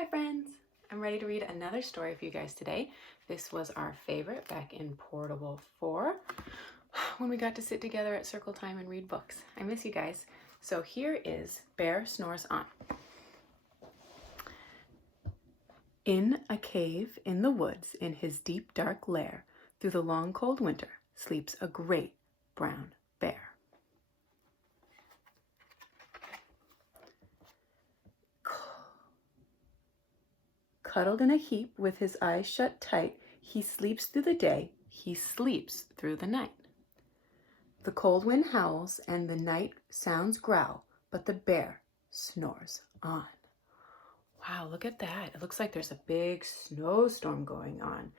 Hi friends! I'm ready to read another story for you guys today. This was our favorite back in Portable 4 when we got to sit together at circle time and read books. I miss you guys. So here is Bear Snores On. In a cave in the woods, in his deep dark lair, through the long cold winter, sleeps a great brown bear. Cuddled in a heap with his eyes shut tight, he sleeps through the day, he sleeps through the night. The cold wind howls and the night sounds growl, but the bear snores on. Wow, look at that. It looks like there's a big snowstorm going on,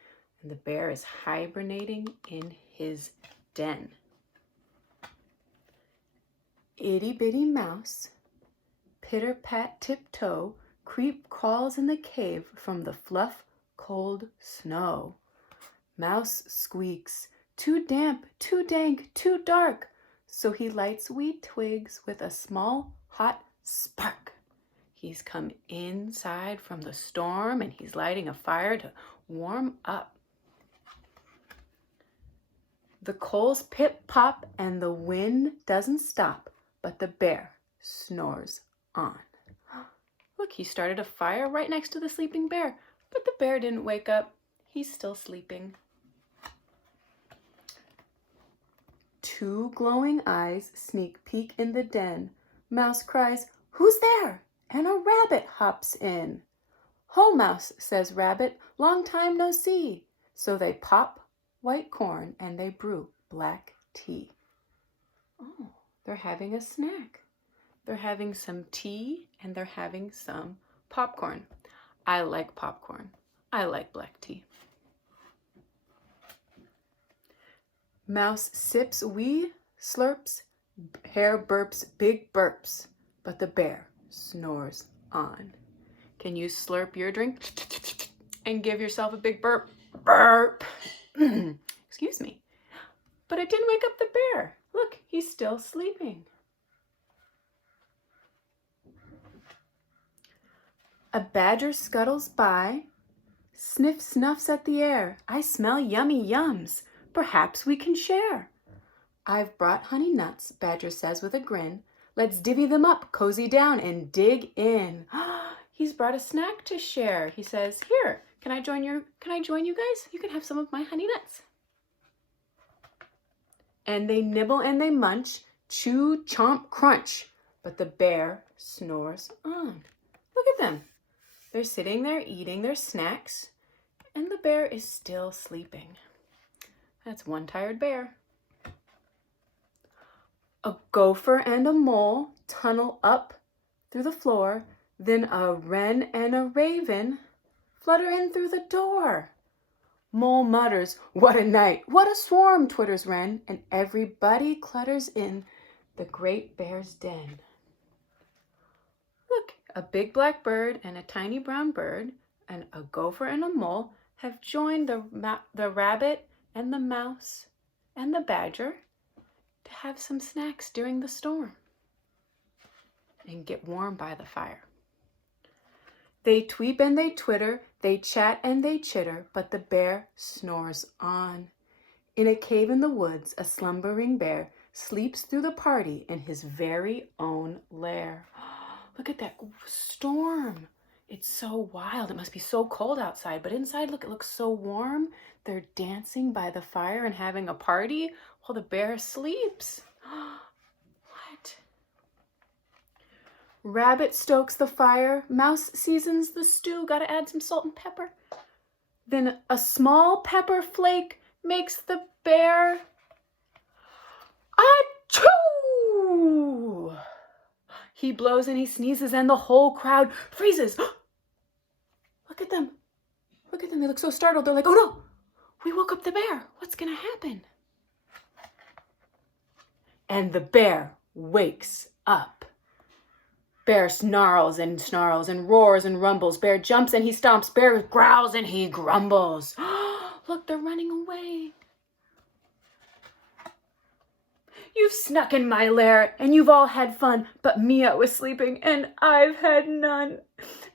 and the bear is hibernating in his den. Itty bitty mouse, pitter pat tiptoe, creep crawls in the cave from the fluff cold snow. Mouse squeaks, too damp, too dank, too dark, so he lights wee twigs with a small hot spark. He's come inside from the storm and he's lighting a fire to warm up. The coals pip pop and the wind doesn't stop, but the bear snores on. Look, he started a fire right next to the sleeping bear, but the bear didn't wake up. He's still sleeping. Two glowing eyes sneak peek in the den. Mouse cries, "Who's there?" And a rabbit hops in. "Ho, Mouse," says Rabbit, "long time no see." So they pop white corn and they brew black tea. Oh, they're having a snack. They're having some tea and they're having some popcorn. I like popcorn. I like black tea. Mouse sips wee slurps, hare burps big burps, but the bear snores on. Can you slurp your drink and give yourself a big burp? Burp. Excuse me. But it didn't wake up the bear. Look, he's still sleeping. A badger scuttles by, sniff snuffs at the air. "I smell yummy yums. Perhaps we can share." "I've brought honey nuts," Badger says with a grin. "Let's divvy them up, cozy down, and dig in." He's brought a snack to share. He says, "Here, can I join you guys? You can have some of my honey nuts." And they nibble and they munch, chew, chomp, crunch, but the bear snores on. Look at them. They're sitting there eating their snacks, and the bear is still sleeping. That's one tired bear. A gopher and a mole tunnel up through the floor, then a wren and a raven flutter in through the door. Mole mutters, "What a night, what a swarm," twitters wren, and everybody clutters in the great bear's den. Look, a big black bird and a tiny brown bird and a gopher and a mole have joined the rabbit and the mouse and the badger to have some snacks during the storm and get warm by the fire. They tweep and they twitter, they chat and they chitter, but the bear snores on. In a cave in the woods, a slumbering bear sleeps through the party in his very own lair. Look at that storm. It's so wild. It must be so cold outside, but inside, look, it looks so warm. They're dancing by the fire and having a party while the bear sleeps. What? Rabbit stokes the fire. Mouse seasons the stew. Gotta add some salt and pepper. Then a small pepper flake makes the bear achoo! He blows and he sneezes and the whole crowd freezes. Look at them. Look at them. They look so startled. They're like, "Oh no, we woke up the bear. What's going to happen?" And the bear wakes up. Bear snarls and roars and rumbles. Bear jumps and he stomps. Bear growls and he grumbles. Look, they're running away. You've snuck in my lair, and you've all had fun, but me, I was sleeping, and I've had none.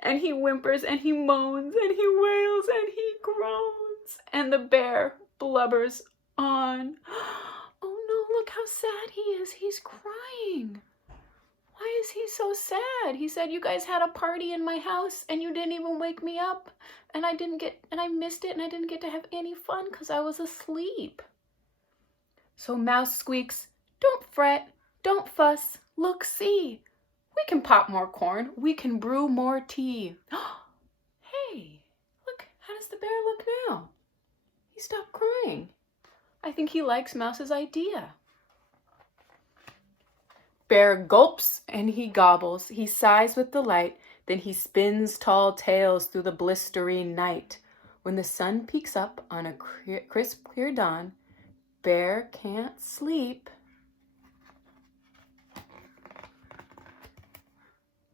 And he whimpers, and he moans, and he wails, and he groans, and the bear blubbers on. Oh no, look how sad he is. He's crying. Why is he so sad? He said, you guys had a party in my house, and you didn't even wake me up, and I missed it, and I didn't get to have any fun because I was asleep. So Mouse squeaks, don't fret, don't fuss, look, see. We can pop more corn, we can brew more tea. Hey, look, how does the bear look now? He stopped crying. I think he likes Mouse's idea. Bear gulps and he gobbles, he sighs with delight, then he spins tall tales through the blistering night. When the sun peeks up on a crisp, clear dawn, Bear can't sleep.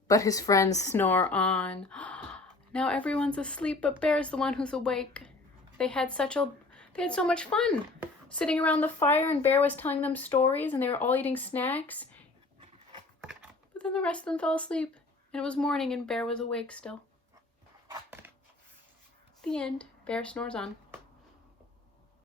But his friends snore on. Now everyone's asleep, but Bear's the one who's awake. They had so much fun sitting around the fire, and Bear was telling them stories, and they were all eating snacks. But then the rest of them fell asleep, and it was morning, and Bear was awake still. The end. Bear snores on.